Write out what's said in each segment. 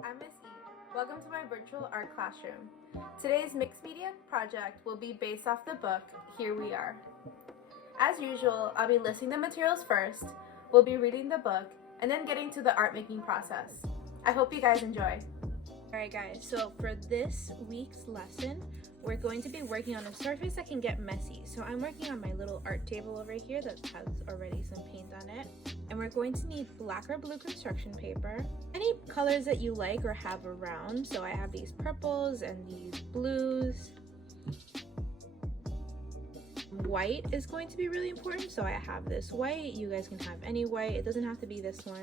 I'm Miss E. Welcome to my virtual art classroom. Today's mixed media project will be based off the book, Here We Are. As usual, I'll be listing the materials first, we'll be reading the book, and then getting to the art making process. I hope you guys enjoy. Alright guys, so for this week's lesson, we're going to be working on a surface that can get messy. So I'm working on my little art table over here that has already some paint on it. And we're going to need black or blue construction paper, any colors that you like or have around. So I have these purples and these blues. White is going to be really important, so I have this white. You guys can have any white, it doesn't have to be this one.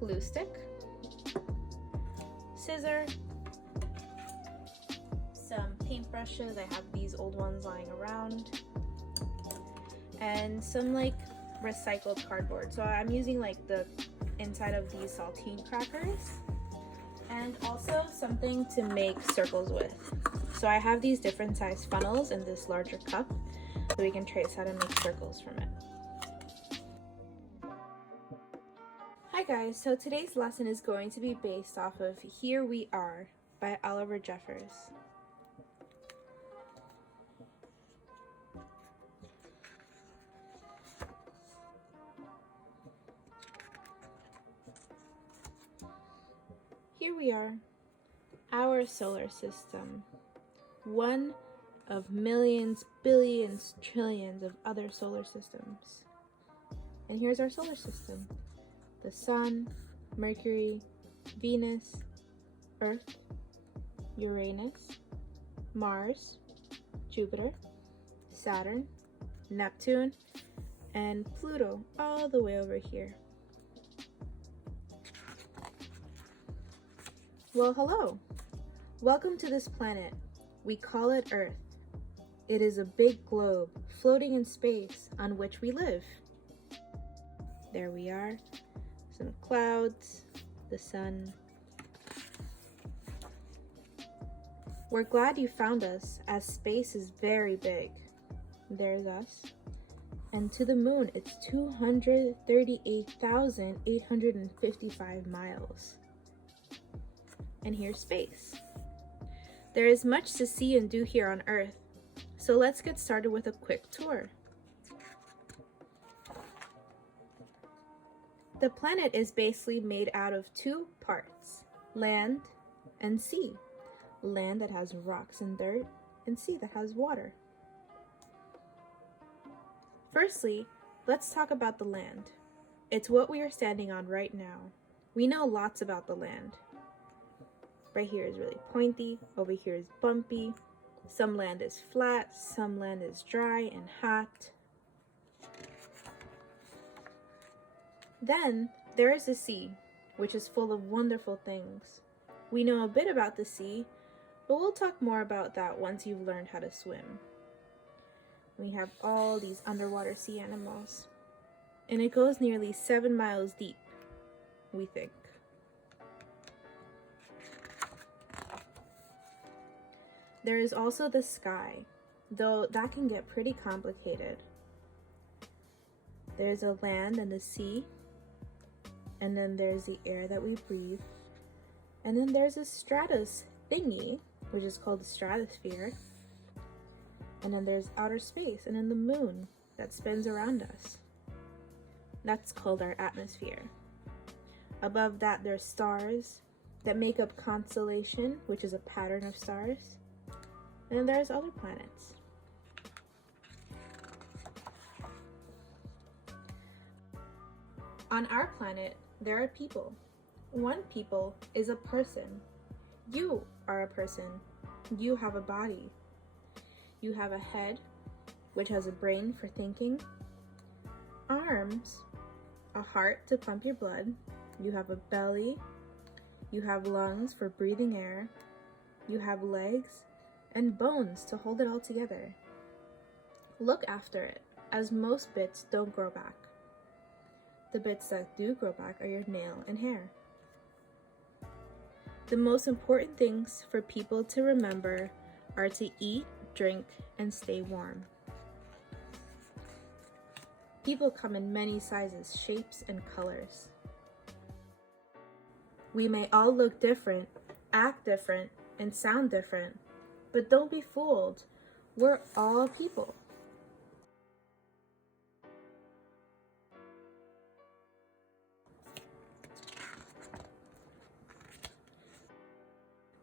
Glue stick, scissor, some paintbrushes. I have these old ones lying around, and some like recycled cardboard. So I'm using like the inside of these saltine crackers, and also something to make circles with. So I have these different size funnels in this larger cup, so we can trace how to make circles from it. Hi guys, so today's lesson is going to be based off of Here We Are by Oliver Jeffers. Here we are, our solar system, one of millions, billions, trillions of other solar systems. And here's our solar system: the Sun, Mercury, Venus, Earth, Uranus, Mars, Jupiter, Saturn, Neptune, and Pluto all the way over here. Well, hello. Welcome to this planet. We call it Earth. It is a big globe floating in space on which we live. There we are. Some clouds, the sun. We're glad you found us, as space is very big. There's us. And to the moon, it's 238,855 miles. And here's space. There is much to see and do here on Earth, so let's get started with a quick tour. The planet is basically made out of two parts, land and sea. Land that has rocks and dirt, and sea that has water. Firstly, let's talk about the land. It's what we are standing on right now. We know lots about the land. Right here is really pointy, over here is bumpy. Some land is flat, some land is dry and hot. Then there is the sea, which is full of wonderful things. We know a bit about the sea, but we'll talk more about that once you've learned how to swim. We have all these underwater sea animals, and it goes nearly 7 miles deep, we think. There is also the sky, though that can get pretty complicated. There's a land and the sea, and then there's the air that we breathe, and then there's a stratus thingy, which is called the stratosphere, and then there's outer space, and then the moon that spins around us. That's called our atmosphere. Above that, there's stars that make up constellation, which is a pattern of stars. And then there's other planets. On our planet, there are people. One people is a person. You are a person. You have a body. You have a head, which has a brain for thinking, arms, a heart to pump your blood. You have a belly. You have lungs for breathing air. You have legs and bones to hold it all together. Look after it, as most bits don't grow back. The bits that do grow back are your nail and hair. The most important things for people to remember are to eat, drink, and stay warm. People come in many sizes, shapes, and colors. We may all look different, act different, and sound different, but don't be fooled. We're all people.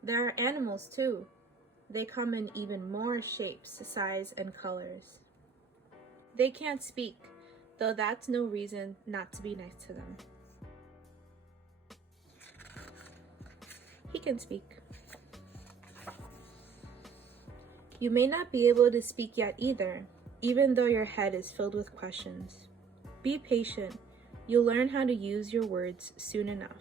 There are animals too. They come in even more shapes, size, and colors. They can't speak, though that's no reason not to be nice to them. He can speak. You may not be able to speak yet either, even though your head is filled with questions. Be patient. You'll learn how to use your words soon enough.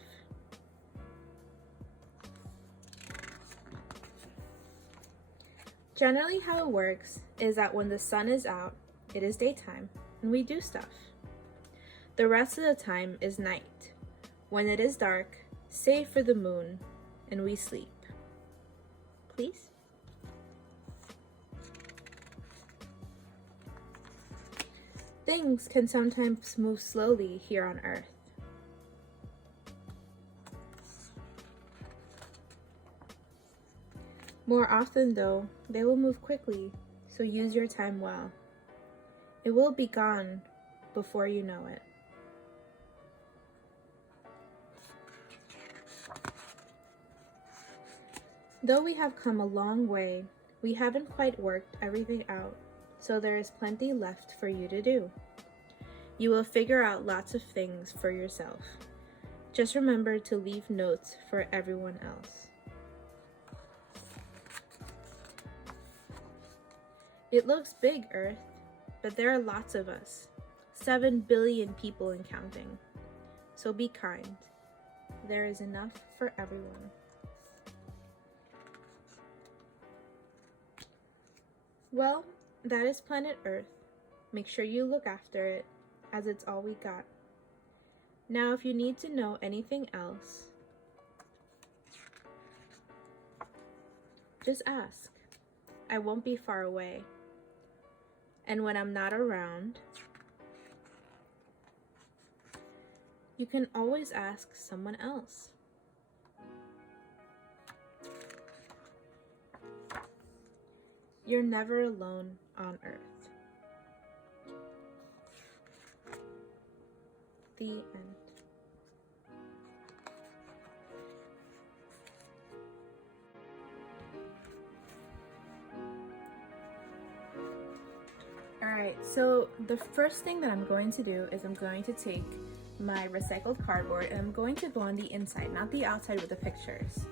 Generally, how it works is that when the sun is out, it is daytime, and we do stuff. The rest of the time is night, when it is dark, save for the moon, and we sleep. Please? Things can sometimes move slowly here on Earth. More often though, they will move quickly, so use your time well. It will be gone before you know it. Though we have come a long way, we haven't quite worked everything out, so there is plenty left for you to do. You will figure out lots of things for yourself. Just remember to leave notes for everyone else. It looks big, Earth, but there are lots of us. 7 billion people and counting. So be kind. There is enough for everyone. Well, that is planet Earth. Make sure you look after it, as it's all we got. Now, if you need to know anything else, just ask. I won't be far away. And when I'm not around, you can always ask someone else. You're never alone on Earth. The end. Alright, so the first thing that I'm going to do is I'm going to take my recycled cardboard and I'm going to go on the inside, not the outside with the pictures.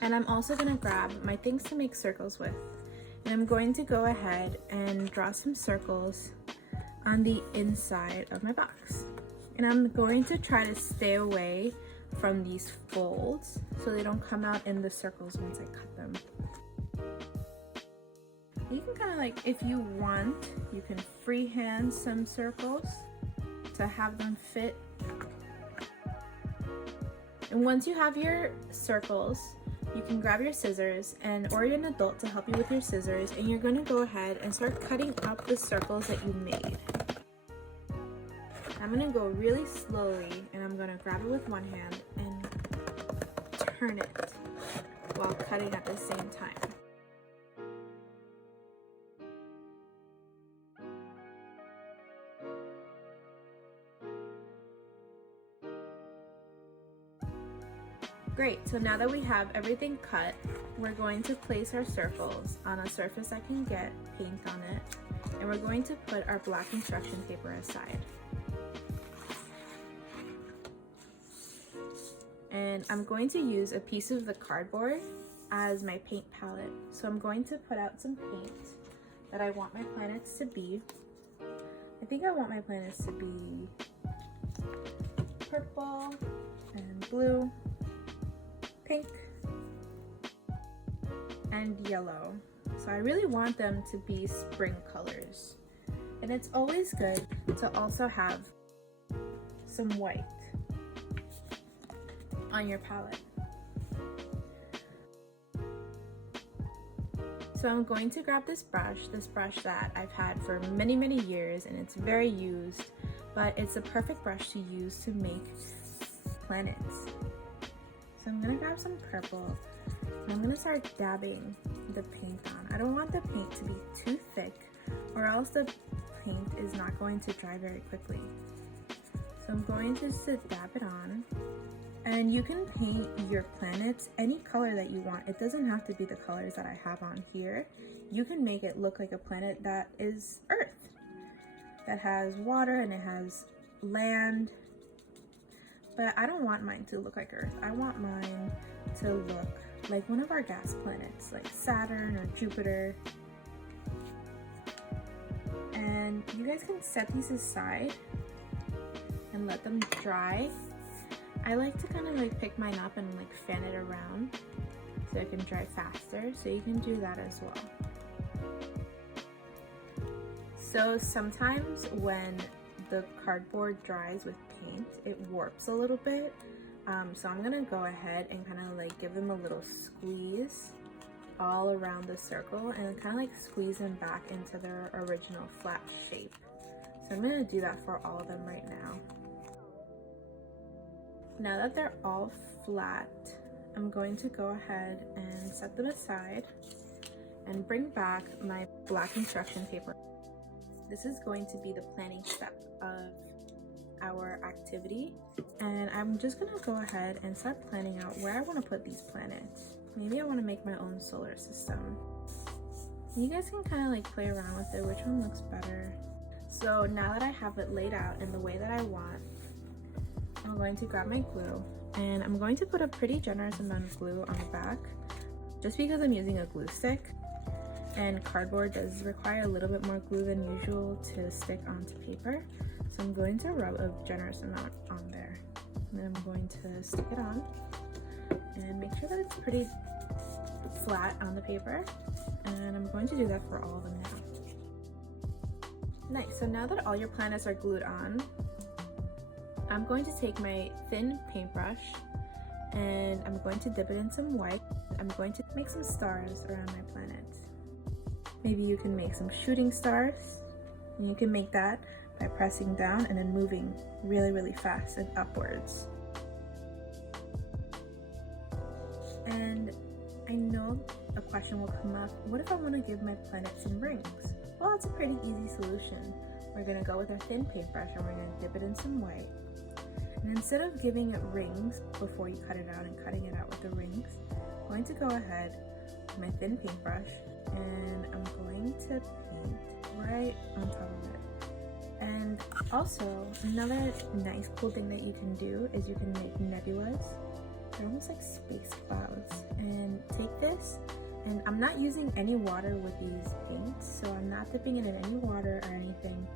And I'm also going to grab my things to make circles with. And I'm going to go ahead and draw some circles on the inside of my box. And I'm going to try to stay away from these folds so they don't come out in the circles once I cut them. You can kind of like, if you want, you can freehand some circles to have them fit. And once you have your circles, you can grab your scissors or an adult to help you with your scissors, and you're going to go ahead and start cutting up the circles that you made. I'm going to go really slowly, and I'm going to grab it with one hand and turn it while cutting at the same time. Great, so now that we have everything cut, we're going to place our circles on a surface that can get paint on it, and we're going to put our black construction paper aside. And I'm going to use a piece of the cardboard as my paint palette. So I'm going to put out some paint that I want my planets to be. I think I want my planets to be purple and blue, pink, and yellow. So I really want them to be spring colors. And it's always good to also have some white on your palette. So I'm going to grab this brush that I've had for many, many years, and it's very used, but it's a perfect brush to use to make planets. So I'm gonna grab some purple and I'm gonna start dabbing the paint on. I don't want the paint to be too thick or else the paint is not going to dry very quickly. So I'm going to just dab it on. And you can paint your planets any color that you want. It doesn't have to be the colors that I have on here. You can make it look like a planet that is Earth, that has water and it has land. But I don't want mine to look like Earth. I want mine to look like one of our gas planets, like Saturn or Jupiter. And you guys can set these aside and let them dry. I like to kind of like pick mine up and like fan it around so it can dry faster, so you can do that as well. So sometimes when the cardboard dries with paint, it warps a little bit. So I'm gonna go ahead and kind of like give them a little squeeze all around the circle and kind of like squeeze them back into their original flat shape. So I'm gonna do that for all of them right now. Now that they're all flat, I'm going to go ahead and set them aside and bring back my black construction paper. This is going to be the planning step of our activity, and I'm just gonna go ahead and start planning out where I want to put these planets. Maybe I want to make my own solar system. You guys can kind of like play around with it, which one looks better. So now that I have it laid out in the way that I want, I'm going to grab my glue and I'm going to put a pretty generous amount of glue on the back just because I'm using a glue stick, and cardboard does require a little bit more glue than usual to stick onto paper. So I'm going to rub a generous amount on there, and then I'm going to stick it on and make sure that it's pretty flat on the paper, and I'm going to do that for all of them now. Nice, so now that all your planets are glued on, I'm going to take my thin paintbrush and I'm going to dip it in some white. I'm going to make some stars around my planets. Maybe you can make some shooting stars, and you can make that by pressing down and then moving really fast and upwards. And I know a question will come up, what if I want to give my planet some rings? Well, it's a pretty easy solution. We're going to go with our thin paintbrush and we're going to dip it in some white. And instead of giving it rings before you cut it out and cutting it out with the rings, I'm going to go ahead with my thin paintbrush and I'm going to paint right on top of it. And also, another nice cool thing that you can do is you can make nebulas. They're almost like space clouds. And take this, and I'm not using any water with these paints, so I'm not dipping it in any water or anything.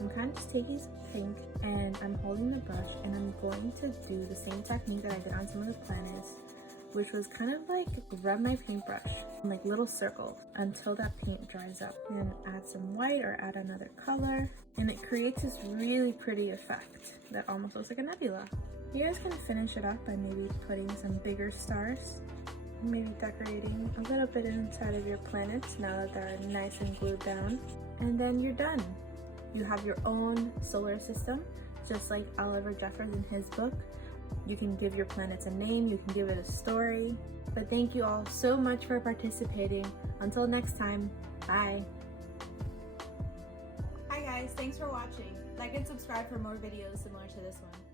I'm kind of just taking some pink and I'm holding the brush and I'm going to do the same technique that I did on some of the planets, which was kind of like rub my paintbrush in like little circles until that paint dries up. And add some white or add another color, and it creates this really pretty effect that almost looks like a nebula. You guys can finish it up by maybe putting some bigger stars, maybe decorating a little bit inside of your planets now that they're nice and glued down, and then you're done. You have your own solar system, just like Oliver Jeffers in his book. You can give your planets a name, you can give it a story. But thank you all so much for participating. Until next time, bye. Hi guys, thanks for watching. Like and subscribe for more videos similar to this one.